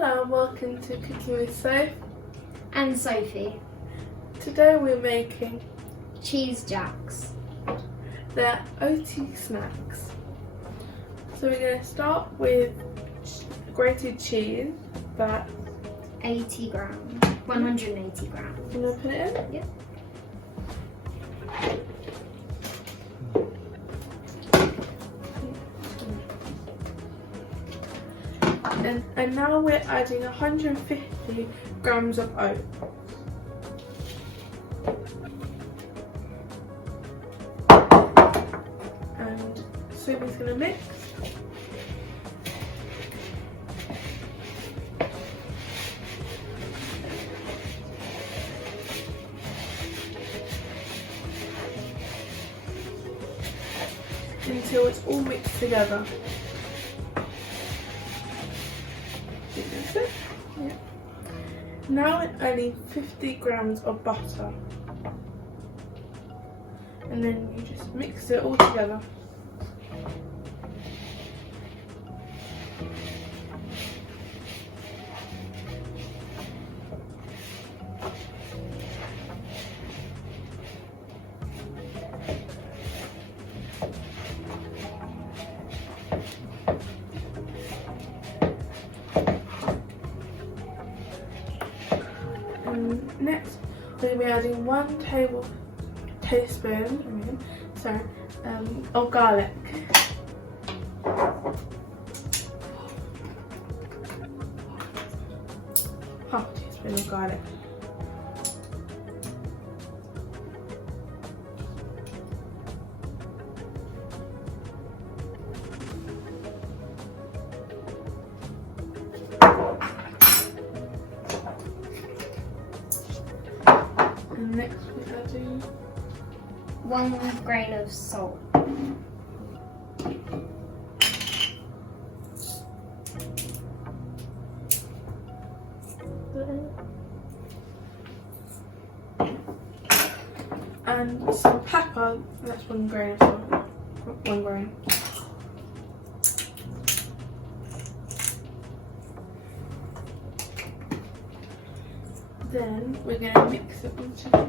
Hello and welcome to Cooking with Sophie and Sophie. Today we're making CheeseJacks. They're oaty snacks. So we're going to start with grated cheese, that's 80 grams, 180 grams. You want to put it in? Yep. And now we're adding 150 grams of oats. And Sophie's going to mix. Until it's all mixed together. Yeah. Now we're adding 50 grams of butter. And then you just mix it all together. Next, we're going to be adding 1 tablespoon of garlic. Half a teaspoon of garlic. And next we're adding 1 grain of salt. And some pepper, that's 1 grain of salt. 1 grain. Then we're going to mix it all together.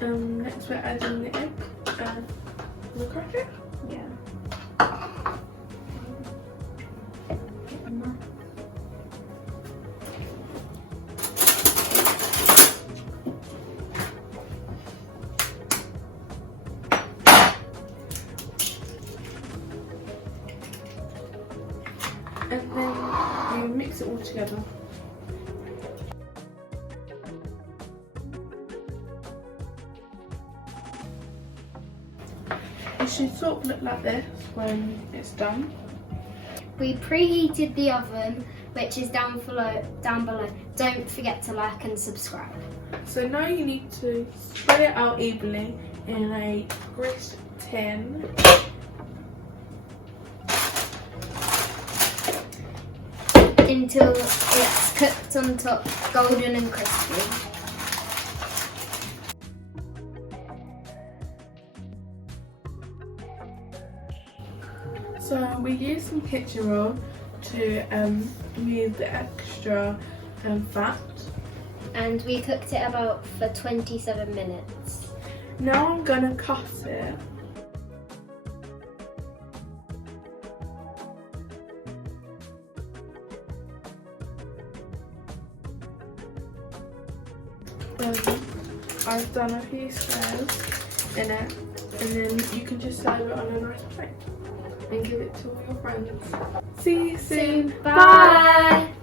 Next we're adding the egg and the crack it? Yeah. And then you mix it all together. It should sort of look like this when it's done. We preheated the oven, which is down below. Don't forget to like and subscribe. So now you need to spread it out evenly in a greased tin. Until it's cooked on top, golden and crispy. So we use some kitchen roll to remove the extra fat. And we cooked it about for 27 minutes. Now I'm gonna cut it. I've done a few squares in it, and then you can just serve it on a nice plate and give it to all your friends. See you soon. Bye.